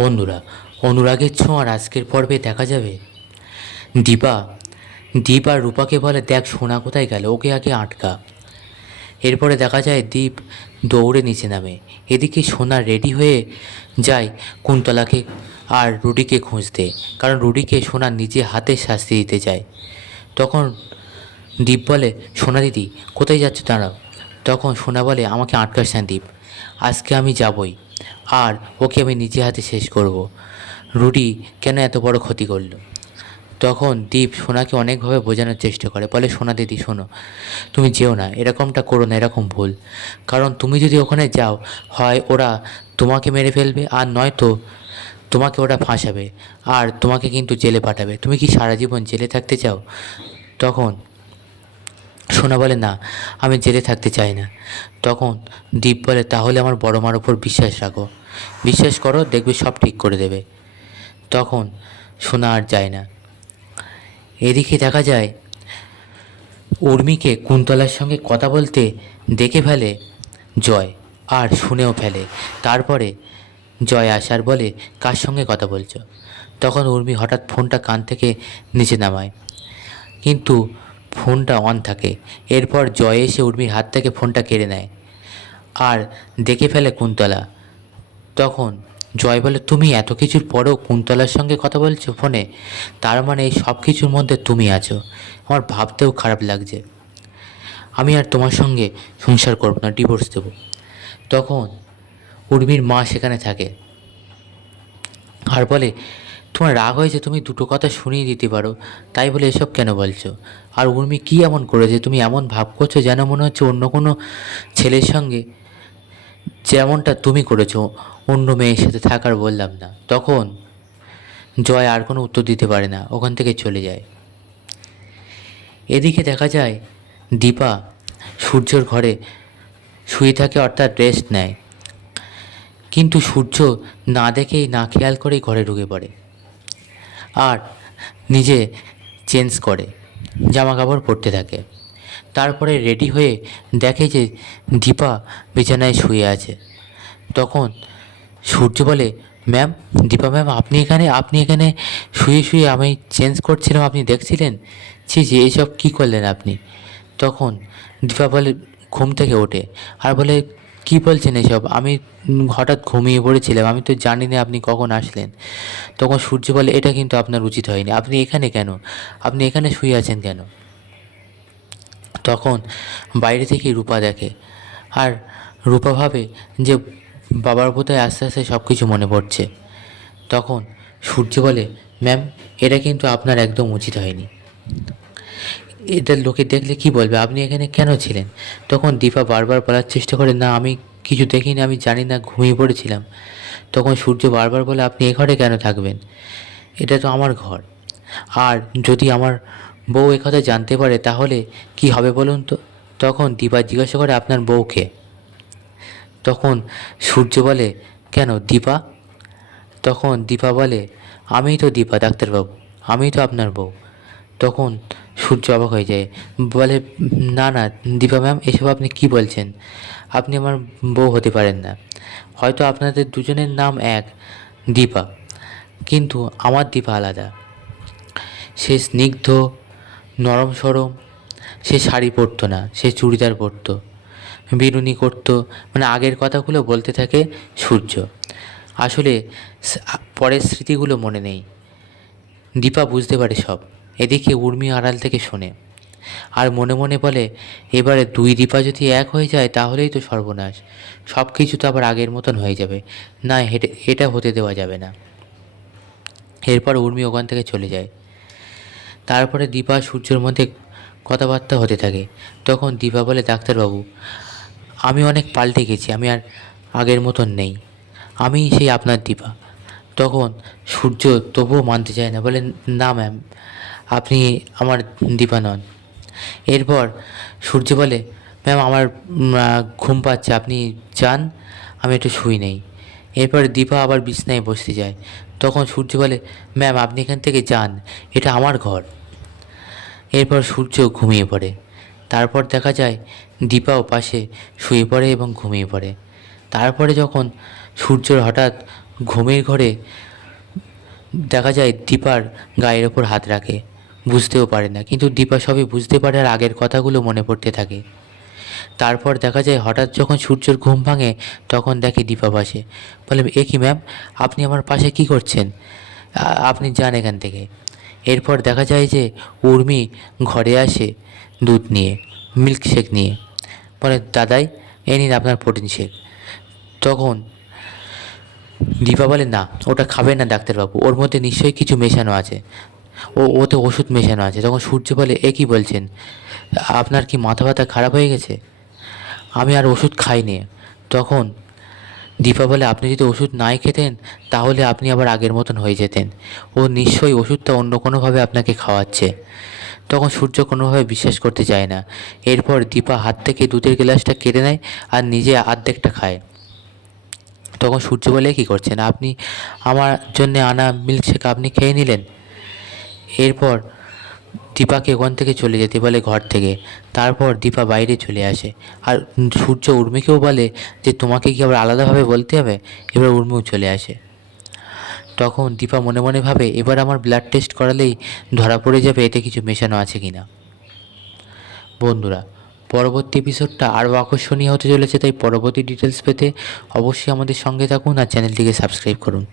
বন্ধুরা, অনুরাগের ছোঁয়ার আজকের পর্বে দেখা যাবে দীপা দীপ আর রূপাকে বলে, দেখ সোনা কোথায় গেল, ওকে আগে আটকা। এরপরে দেখা যায় দীপ দৌড়ে নিচে নামে। এদিকে সোনা রেডি হয়ে যায় কুন্তলাকে আর রুডিকে খুঁজতে, কারণ রুডিকে সোনা নিজে হাতে শাস্তি দিতে চায়। তখন দীপ বলে, সোনা দিদি কোথায় যাচ্ছ, দাঁড়াও। তখন সোনা বলে, আমাকে আটকাস না দীপ, আজকে আমি যাবই, আর ওকে আমি নিজে হাতে শেষ করব। রুডি কেন এত বড় ক্ষতি করলো? তখন দীপ সোনাকে অনেকভাবে বোঝানোর চেষ্টা করে, বলে, সোনা দিদি শোনো, তুমি যেও না, এরকমটা করো না, এরকম ভুল। কারণ তুমি যদি ওখানে যাও, হয় ওরা তোমাকে মেরে ফেলবে, আর নয়তো তোমাকে ওরা ফাঁসাবে, আর তোমাকে কিন্তু জেলে পাঠাবে। তুমি কি সারা জীবন জেলে থাকতে চাও? তখন সোনা বলে, না, আমি জেলে থাকতে চাই না। তখন দীপ বলে, তাহলে আমার বড় মার ওপর বিশ্বাস রাখো, বিশ্বাস করো, দেখবে সব ঠিক করে দেবে। তখন সোনা আর যায় না। এদিকে দেখা যায় উর্মিকে কুন্তলার সঙ্গে কথা বলতে দেখে ফেলে জয়, আর শুনেও ফেলে। তারপরে জয় আসার বলে, কার সঙ্গে কথা বলছো? তখন উর্মি হঠাৎ ফোনটা কান থেকে নিচে নামায়, কিন্তু ফোনটা অন থাকে। এরপর জয় এসে উর্মির হাত থেকে ফোনটা কেড়ে নেয় আর দেখে ফেলে কুন্তলা। তখন জয় বলে, তুমি এত কিছুর পরেও কুন্তলার সঙ্গে কথা বলছো ফোনে, তার মানে এই সব কিছুর মধ্যে তুমি আছো। আমার ভাবতেও খারাপ লাগছে, আমি আর তোমার সঙ্গে সংসার করব না, ডিভোর্স দেবো। তখন উর্মির মা সেখানে থাকে আর বলে, তোমার রাগ হয়েছে, তুমি দুটো কথা শুনিয়ে দিতে পারো, তাই বলে এসব কেন বলছো? আর উর্মি কী এমন করেছে তুমি এমন ভাব করছো যেন মনে হচ্ছে অন্য কোনো ছেলের সঙ্গে যেমনটা তুমি করেছো অন্য মেয়ের সাথে থাকার, বললাম না। তখন জয় আর কোনো উত্তর দিতে পারে না, ওখান থেকে চলে যায়। এদিকে দেখা যায় দীপা সূর্যর ঘরে শুয়ে থাকে, অর্থাৎ রেস্ট নেয়। কিন্তু সূর্য না দেখেই না খেয়াল করেই ঘরে ঢুকে পড়ে আর নিজে চেঞ্জ করে, জামা কাপড় পরতে থাকে। তারপরে রেডি হয়ে দেখে যে দীপা বিছানায় শুয়ে আছে। তখন সূর্য বলে, ম্যাম, দীপা ম্যাম, আপনি এখানে শুয়ে শুয়ে আমি চেঞ্জ করছিলাম, আপনি দেখছিলেন? ছি ছি, এইসব কী করলেন আপনি? তখন দীপা বলে, ঘুম থেকে ওঠে আর বলে, কী বলছেন এসব? আমি হঠাৎ ঘুমিয়ে পড়েছিলাম, আমি তো জানি না আপনি কখন আসলেন। তখন সূর্য বলে, এটা কিন্তু আপনার উচিত হয়নি, আপনি এখানে কেন, আপনি এখানে শুয়ে আছেন কেন? তখন বাইরে থেকে রূপা দেখে আর রূপা ভাবে যে বাবার বোধহয় আস্তে আস্তে সব কিছু মনে পড়ছে। তখন সূর্য বলে, ম্যাম, এটা কিন্তু আপনার একদম উচিত হয়নি, এটা লোকে দেখলে কি বলবে, আপনি এখানে কেন ছিলেন? তখন দীপা বারবার বলার চেষ্টা করে, না, আমি কিছু দেখিনি, আমি জানি না, ঘুমিয়ে পড়েছিলাম। তখন সূর্য বারবার বলে, আপনি এ ঘরে কেন থাকবেন? এটা তো আমার ঘর, আর যদি আমার বউ এ কথা জানতে পারে তাহলে কি হবে বলুন তো? তখন দীপা জিজ্ঞাসা করে, আপনার বউকে? তখন সূর্য বলে, কেন দীপা? তখন দীপা বলে, আমিই তো দীপা ডাক্তারবাবু, আমিই তো আপনার বউ। তখন সূর্য অবাক হয়ে যায়, বলে, না না দীপা ম্যাম, এসব আপনি কি বলছেন? আপনি আমার বউ হতে পারেন না। হয়তো আপনাদের দুজনের নাম এক, দীপা, কিন্তু আমার দীপা আলাদা। সে স্নিগ্ধ, নরম সরম, সে শাড়ি পরতো না, সে চুড়িদার পরতো, বিনুনি করতো, মানে আগের কথাগুলো বলতে থাকে সূর্য। আসলে পরের স্মৃতিগুলো মনে নেই। দীপা বুঝতে পারে সব। এদিকে উর্মি আড়াল থেকে শোনে আর মনে মনে বলে, এবারে দুই দীপা যদি এক হয়ে যায় তাহলেই তো সর্বনাশ, সব কিছু তো আবার আগের মতন হয়ে যাবে। না, এটা হতে দেওয়া যাবে না। এরপর উর্মি ওখান থেকে চলে যায়। তারপরে দীপা সূর্যের মধ্যে কথাবার্তা হতে থাকে। তখন দীপা বলে, ডাক্তারবাবু, আমি অনেক পাল্টে গেছি, আমি আর আগের মতন নেই, আমি সেই আপনার দীপা। তখন সূর্য তবুও মানতে চায় না, বলে, না ম্যাম, আপনি আমার দীপা নন। এরপর সূর্য বলে, ম্যাম, আমার ঘুম পাচ্ছে, আপনি যান, আমি একটু শুই নেই। এরপর দীপা আবার বিছনায় বসতে যায়। তখন সূর্য বলে, ম্যাম, আপনি এখান থেকে যান, এটা আমার ঘর। এরপর সূর্য ঘুমিয়ে পড়ে। তারপর দেখা যায় দীপাও পাশে শুয়ে পড়ে এবং ঘুমিয়ে পড়ে। তারপরে যখন সূর্যর হঠাৎ ঘুমের ঘরে দেখা যায় দীপার গায়ের ওপর হাত রাখে, বুঝতেও পারে না, কিন্তু দীপা সবই বুঝতে পারে আর আগের কথাগুলো মনে পড়তে থাকে। তারপর দেখা যায় হঠাৎ যখন সূর্যের ঘুম ভাঙে তখন দেখে দীপা পাশে। বলে, এ কি ম্যাম, আপনি আমার পাশে কি করছেন? আপনি যান এখান থেকে। এরপর দেখা যায় যে উর্মি ঘরে আসে দুধ নিয়ে, মিল্কশেক নিয়ে। বলে, দাদাই এ নিন আপনার প্রোটিন শেক। তখন দীপা বলে, না ওটা খাবেন না ডাক্তারবাবু, ওর মধ্যে নিশ্চয়ই কিছু মেশানো আছে, ওতে ওষুধ মেশানো আছে। তখন সূর্য বলে, এ কী বলছেন, আপনার কি মাথা ব্যথা খারাপ হয়ে গেছে? আমি আর ওষুধ খাইনি। তখন দীপা বলে, আপনি যদি ওষুধ নাই খেতেন তাহলে আপনি আবার আগের মতন হয়ে যেতেন, ও নিশ্চয়ই ওষুধটা অন্য কোনোভাবে আপনাকে খাওয়াচ্ছে। তখন সূর্য কোনোভাবে বিশ্বাস করতে চায় না। এরপর দীপা হাত থেকে দুধের গ্লাসটা কেড়ে নেয় আর নিজে অর্ধেকটা খায়। তখন সূর্য বলে, কী করছেন আপনি, আমার জন্যে আনা মিল্কশেক আপনি খেয়ে নিলেন। এরপর দীপাকে ওখান থেকে চলে যেতে বলে ঘর থেকে। তারপর দীপা বাইরে চলে আসে আর সূর্য উর্মিকেও বলে যে তোমাকে কি আবার আলাদাভাবে বলতে হবে। এবার উর্মিও চলে আসে। তখন দীপা মনে মনে ভাবে, এবার আমার ব্লাড টেস্ট করালেই ধরা পড়ে যাবে এতে কিছু মেশানো আছে কিনা। বন্ধুরা, পরবর্তী এপিসোডটা আরও আকর্ষণীয় হতে চলেছে, তাই পরবর্তী ডিটেলস পেতে অবশ্যই আমাদের সঙ্গে থাকুন আর চ্যানেলটিকে সাবস্ক্রাইব করুন।